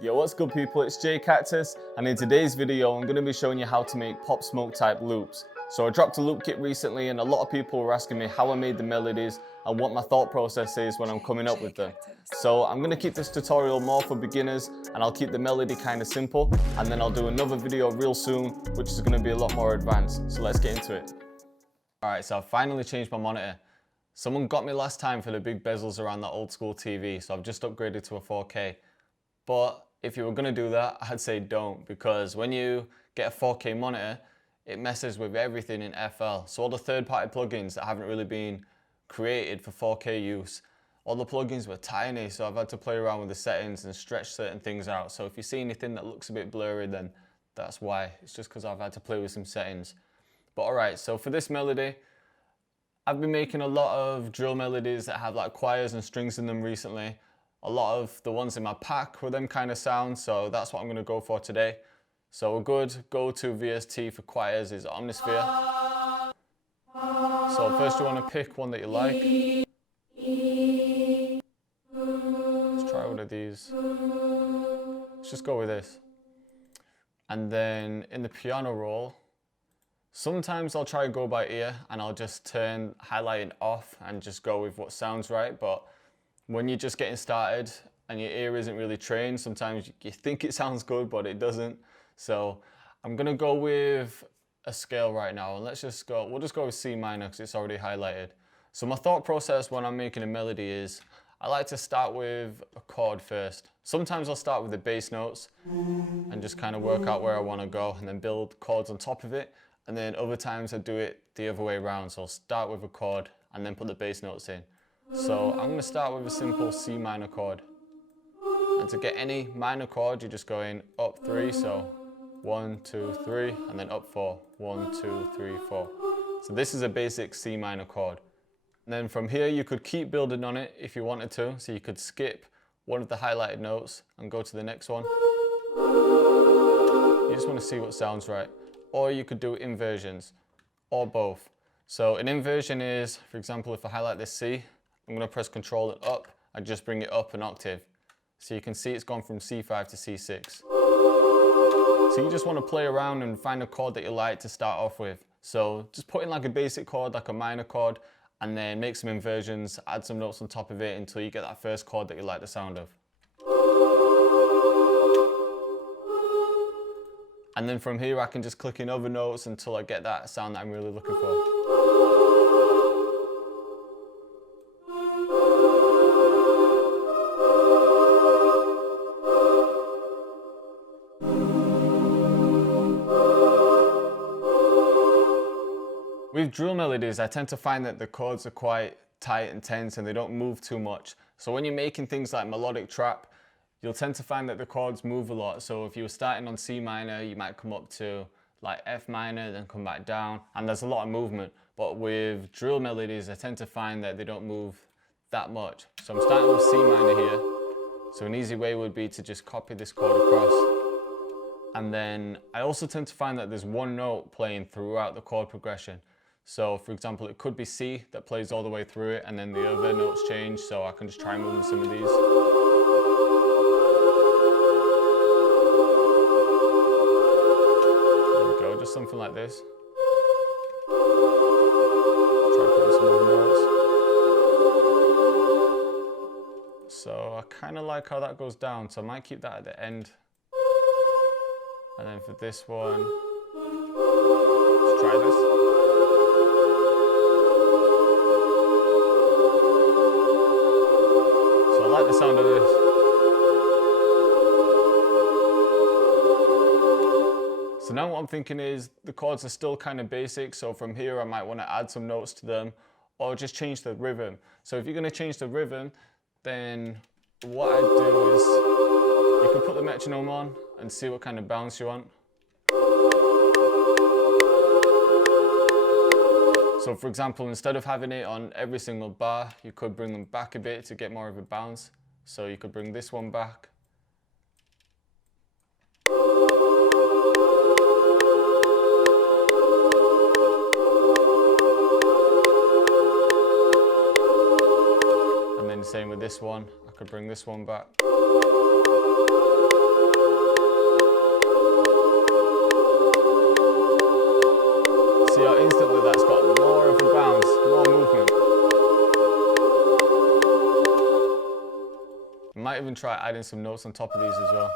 Yo, what's good people, it's JayCactus, and in today's video I'm going to be showing you how to make pop smoke type loops. So I dropped a loop kit recently and a lot of people were asking me how I made the melodies and what my thought process is when I'm coming up with them. So I'm going to keep this tutorial more for beginners and I'll keep the melody kind of simple, and then I'll do another video real soon which is going to be a lot more advanced. So let's get into it. Alright, so I've finally changed my monitor. Someone got me last time for the big bezels around that old school TV, so I've just upgraded to a 4K. But if you were going to do that, I'd say don't, because when you get a 4K monitor, it messes with everything in FL. So all the third-party plugins that haven't really been created for 4K use, all the plugins were tiny, so I've had to play around with the settings and stretch certain things out. So if you see anything that looks a bit blurry, then that's why. It's just because I've had to play with some settings. But alright, so for this melody, I've been making a lot of drill melodies that have like choirs and strings in them recently. A lot of the ones in my pack were them kind of sounds, so that's what I'm going to go for today. So a good go-to VST for choirs is Omnisphere. So first you want to pick one that you like. Let's try one of these. Let's just go with this. And then in the piano roll, sometimes I'll try and go by ear and I'll just turn highlighting off and just go with what sounds right. But when you're just getting started and your ear isn't really trained, sometimes you think it sounds good, but it doesn't. So I'm gonna go with a scale right now, and we'll just go with C minor because it's already highlighted. So my thought process when I'm making a melody is, I like to start with a chord first. Sometimes I'll start with the bass notes and just kind of work out where I wanna go and then build chords on top of it. And then other times I do it the other way around. So I'll start with a chord and then put the bass notes in. So I'm going to start with a simple C minor chord. And to get any minor chord, you're just going up 3, so 1, 2, 3, and then up 4. 1, 2, 3, 4. So this is a basic C minor chord. And then from here, you could keep building on it if you wanted to. So you could skip one of the highlighted notes and go to the next one. You just want to see what sounds right. Or you could do inversions, or both. So an inversion is, for example, if I highlight this C, I'm going to press Control and up and just bring it up an octave. So you can see it's gone from C5 to C6. So you just want to play around and find a chord that you like to start off with. So just put in like a basic chord, like a minor chord, and then make some inversions, add some notes on top of it until you get that first chord that you like the sound of. And then from here I can just click in other notes until I get that sound that I'm really looking for. With drill melodies, I tend to find that the chords are quite tight and tense and they don't move too much. So when you're making things like melodic trap, you'll tend to find that the chords move a lot. So if you were starting on C minor, you might come up to like F minor, then come back down, and there's a lot of movement. But with drill melodies, I tend to find that they don't move that much. So I'm starting with C minor here. So an easy way would be to just copy this chord across. And then I also tend to find that there's one note playing throughout the chord progression. So for example, it could be C that plays all the way through it, and then the other notes change, so I can just try moving some of these. Just something like this. Try putting some other notes. So I kind of like how that goes down, so I might keep that at the end. And then for this one, let's try this. So I like the sound of this. So now what I'm thinking is the chords are still kind of basic, so from here I might want to add some notes to them or just change the rhythm. So if you're going to change the rhythm, then what I'd do is you can put the metronome on and see what kind of bounce you want. So for example, instead of having it on every single bar, you could bring them back a bit to get more of a bounce. So you could bring this one back. Same with this one, I could bring this one back. even try adding some notes on top of these as well.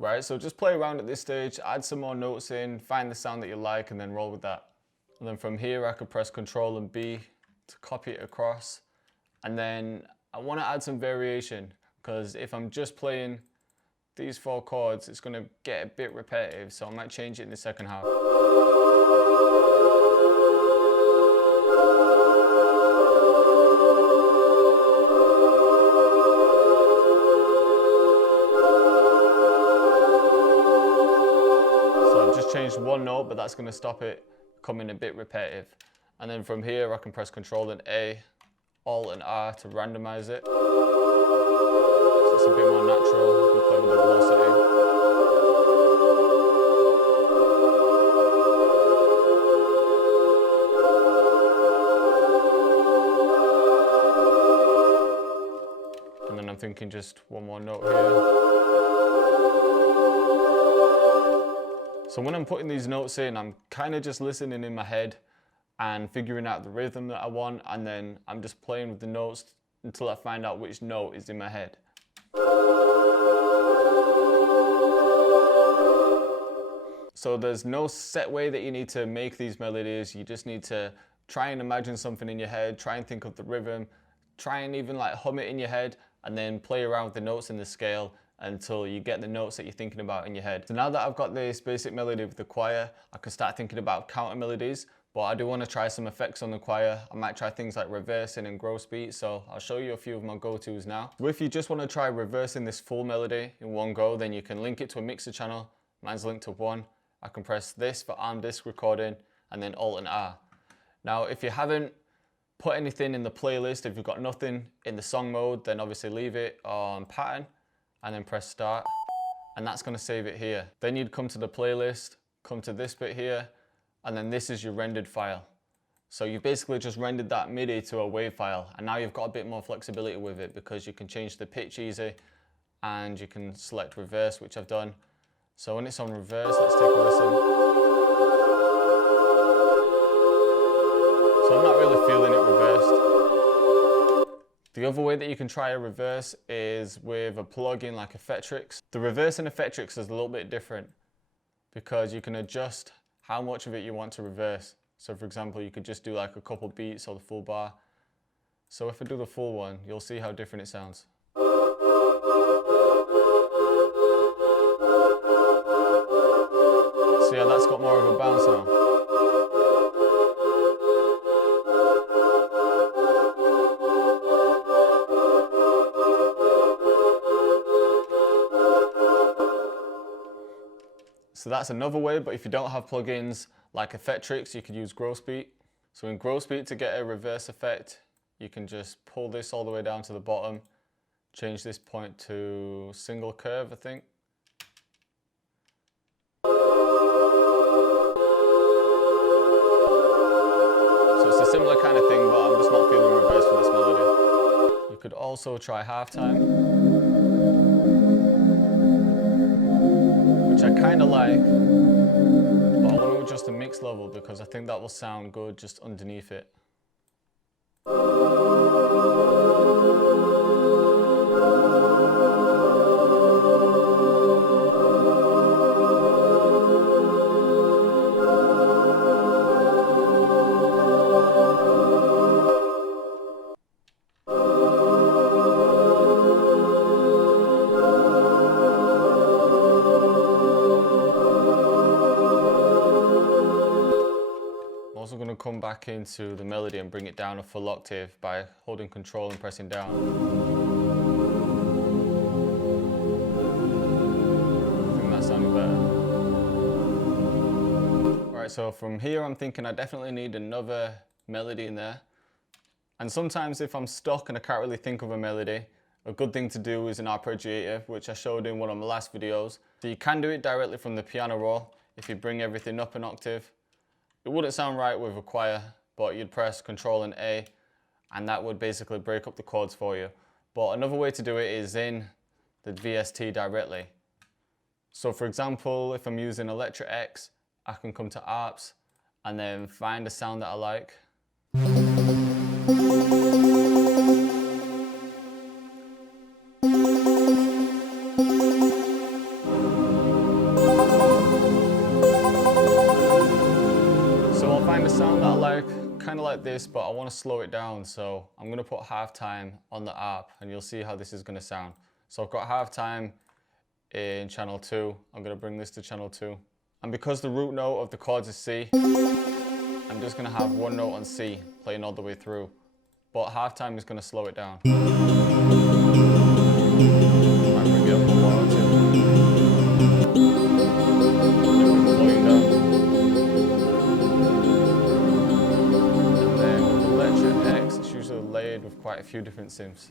Right, so just play around at this stage, add some more notes in, find the sound that you like, and then roll with that. And then from here, I could press Control and B to copy it across. And then I want to add some variation, because if I'm just playing these 4 chords, it's going to get a bit repetitive, so I might change it in the second half. Changed one note, but that's going to stop it becoming a bit repetitive. And then from here, I can press Control and A, Alt and R to randomize it. So it's a bit more natural. You can play with the velocity. And then I'm thinking just one more note here. So when I'm putting these notes in, I'm kind of just listening in my head and figuring out the rhythm that I want, and then I'm just playing with the notes until I find out which note is in my head. So there's no set way that you need to make these melodies. You just need to try and imagine something in your head, try and think of the rhythm, try and even like hum it in your head, and then play around with the notes in the scale until you get the notes that you're thinking about in your head. So now that I've got this basic melody with the choir, I can start thinking about counter melodies, but I do want to try some effects on the choir. I might try things like reversing and gross beat, so I'll show you a few of my go-tos now. So if you just want to try reversing this full melody in one go, then you can link it to a mixer channel. Mine's linked to one. I can press this for arm disc recording and then Alt and R. Now, if you haven't put anything in the playlist, if you've got nothing in the song mode, then obviously leave it on pattern and then press start, and that's going to save it here. Then you'd come to the playlist, come to this bit here, and then this is your rendered file. So you basically just rendered that MIDI to a WAV file, and now you've got a bit more flexibility with it because you can change the pitch easy and you can select reverse, which I've done. So when it's on reverse, let's take a listen. So I'm not really feeling it reversed. The other way that you can try a reverse is with a plugin like Effectrix. The reverse in Effectrix is a little bit different because you can adjust how much of it you want to reverse. So for example, you could just do like a couple beats or the full bar. So if I do the full one, you'll see how different it sounds. So yeah, that's got more of a bounce now. So that's another way, but if you don't have plugins like Effectrix, you could use gross beat. So in gross beat, to get a reverse effect, you can just pull this all the way down to the bottom, change this point to single curve, I think. So it's a similar kind of thing, but I'm just not feeling reverse for this melody. You could also try halftime, which I kind of like, but I want to adjust the mix level because I think that will sound good just underneath it. I'm also going to come back into the melody and bring it down a full octave by holding Control and pressing down. I think that sounded better. Alright, so from here I'm thinking I definitely need another melody in there. And sometimes if I'm stuck and I can't really think of a melody, A good thing to do is an arpeggiator, which I showed in one of my last videos. So you can do it directly from the piano roll if you bring everything up an octave. It wouldn't sound right with a choir, but you'd press Control and A, and that would basically break up the chords for you. But another way to do it is in the VST directly. So for example, if I'm using Electric X, I can come to ARPs and then find a sound that I like. So I'll find a sound that I like, kind of like this, but I want to slow it down. So I'm going to put halftime on the ARP and you'll see how this is going to sound. So I've got halftime in channel 2. I'm going to bring this to channel 2. And because the root note of the chords is C, I'm just going to have one note on C playing all the way through. But halftime is going to slow it down. Might bring it up one or two. Slowing down. And then with Electric X, it's usually layered with quite a few different synths.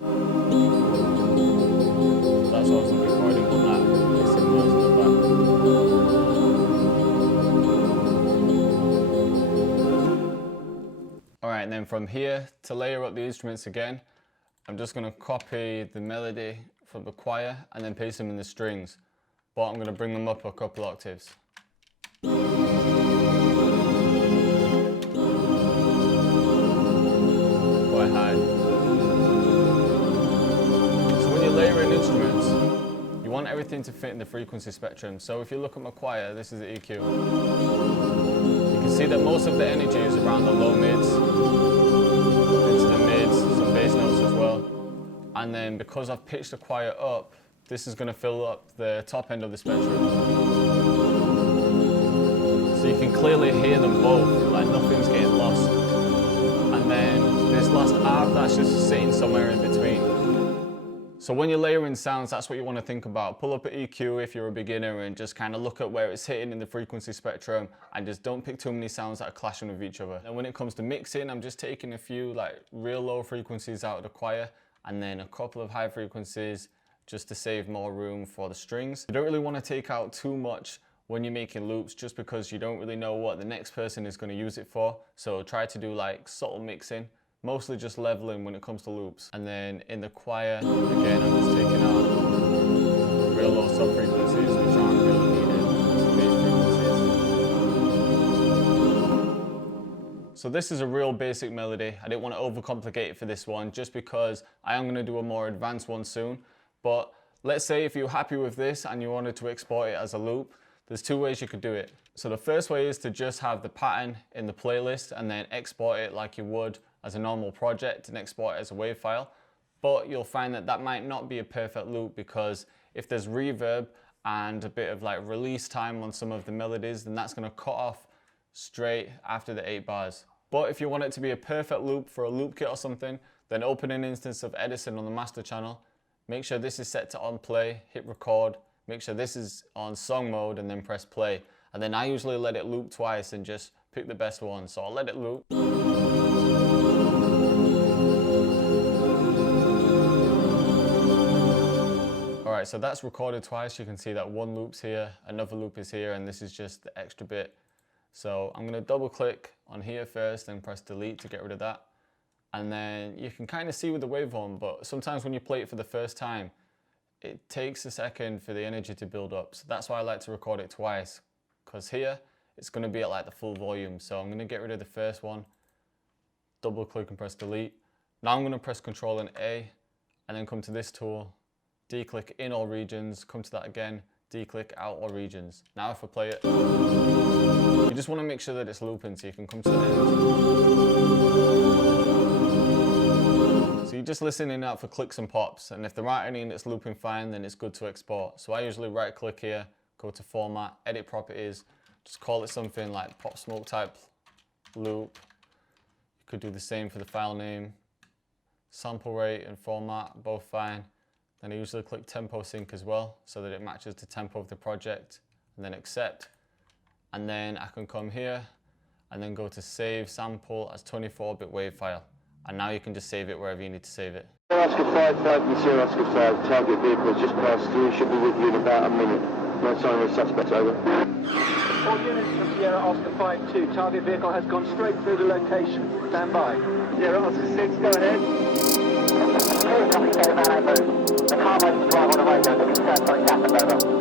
So that's what I was looking for. I didn't want that missing noise in the back. Alright, and then from here, to layer up the instruments again, I'm just going to copy the melody from the choir and then paste them in the strings. But I'm going to bring them up a couple octaves. Quite high. So when you're layering instruments, you want everything to fit in the frequency spectrum. So if you look at my choir, this is the EQ. You can see that most of the energy is around the low mids, into the mids, some bass notes as well. And then because I've pitched the choir up, this is going to fill up the top end of the spectrum. So you can clearly hear them both, like nothing's getting lost. And then this last arp, that's just sitting somewhere in between. So when you're layering sounds, that's what you want to think about. Pull up an EQ if you're a beginner and just kind of look at where it's hitting in the frequency spectrum and just don't pick too many sounds that are clashing with each other. And when it comes to mixing, I'm just taking a few like real low frequencies out of the choir and then a couple of high frequencies just to save more room for the strings. You don't really want to take out too much when you're making loops just because you don't really know what the next person is going to use it for. So try to do like subtle mixing. Mostly just leveling when it comes to loops. And then in the choir, again, I'm just taking out real low sub frequencies, which aren't really needed, some bass frequencies. So this is a real basic melody. I didn't want to overcomplicate it for this one, just because I am going to do a more advanced one soon. But let's say if you're happy with this and you wanted to export it as a loop, there's two ways you could do it. So the first way is to just have the pattern in the playlist and then export it like you would as a normal project and export it as a WAV file. But you'll find that that might not be a perfect loop because if there's reverb and a bit of like release time on some of the melodies, then that's going to cut off straight after the 8 bars. But if you want it to be a perfect loop for a loop kit or something, then open an instance of Edison on the master channel. Make sure this is set to on play, hit record, make sure this is on song mode and then press play. And then I usually let it loop twice and just pick the best one. So I'll let it loop. Alright, so that's recorded twice. You can see that one loop's here, another loop is here, and this is just the extra bit. So I'm going to double click on here first and press delete to get rid of that. And then you can kind of see with the waveform, but sometimes when you play it for the first time, it takes a second for the energy to build up. So that's why I like to record it twice, because here it's going to be at like the full volume. So I'm going to get rid of the first one, double click and press delete. Now I'm going to press Control and A and then come to this tool, D-click in all regions, come to that again, D-click out all regions. Now if I play it, you just want to make sure that it's looping so you can come to the end. So you just listen in out for clicks and pops, and if there aren't any and it's looping fine, then it's good to export. So I usually right click here, go to format, edit properties, just call it something like pop smoke type loop. You could do the same for the file name. Sample rate and format, both fine. Then I usually click tempo sync as well so that it matches the tempo of the project, and then accept. And then I can come here and then go to save sample as 24-bit WAV file. And now you can just save it wherever you need to save it. Oscar 5, 5 and Sierra Oscar 5, target vehicle has just passed through, should be with you in about a minute. No sign of the suspect, over. All units from Sierra Oscar 5-2, target vehicle has gone straight through the location. Stand by. Sierra Oscar 6, go ahead. The car might drive on the road, the concern for a gap, over.